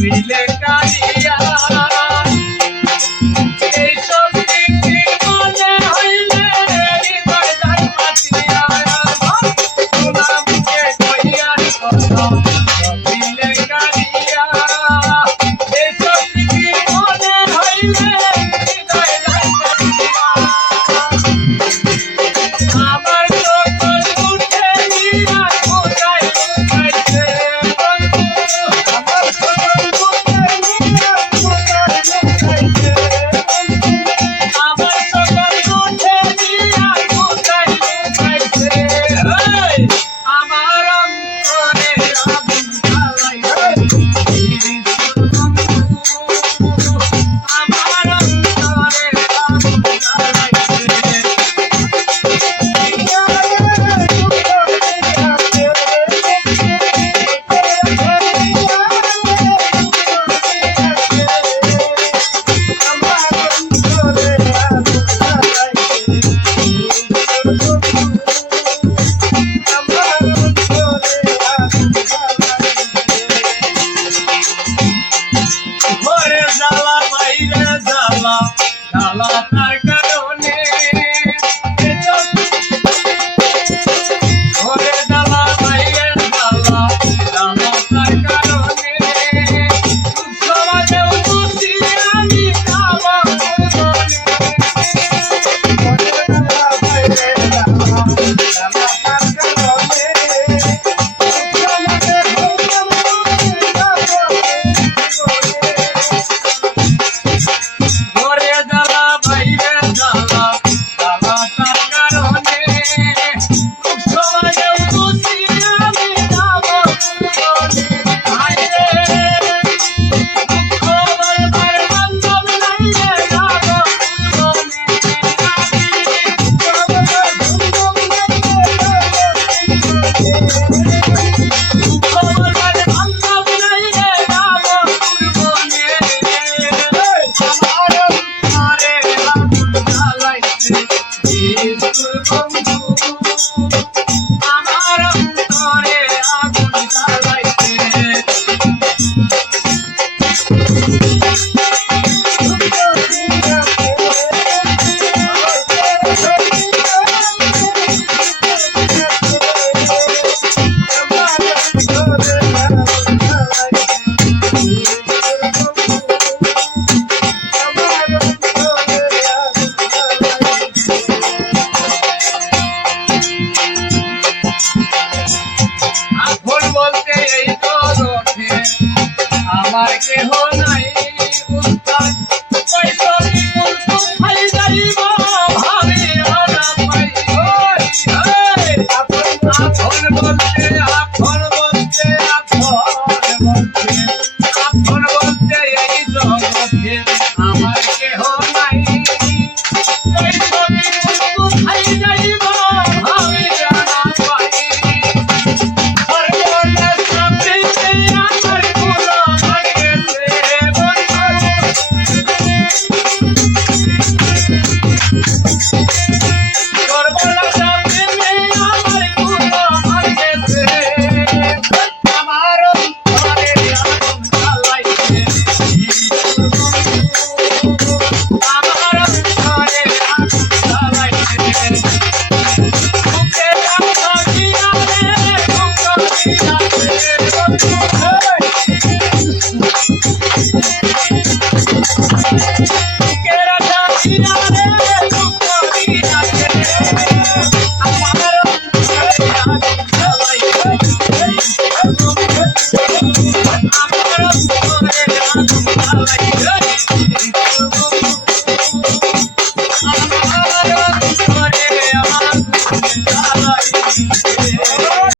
মিলে কালিয়া এই সব দিকে মনে হইলে হৃদয় দাই পাতিয়া সোনা মুখে কইয়ার কথা মিলে কালিয়া এই সব দিকে মনে হইলে হৃদয় দাই পাতিয়া আমার সকল উঠে নিয়া কোথায় লুকাইছে আমার কেহ নাই উস্তাদ পয়সা বিপুল কোথায় যাইব ভাবি ওরা পাই আপন বলতে আপন বলতে আপন বলতে আপন বলতে এই জগতে আমার কেহ নাই পয়সা বিপুল কোথায় যাইব ভাবি ওরা পাই সর্বনাশ সবচেয়ে আমার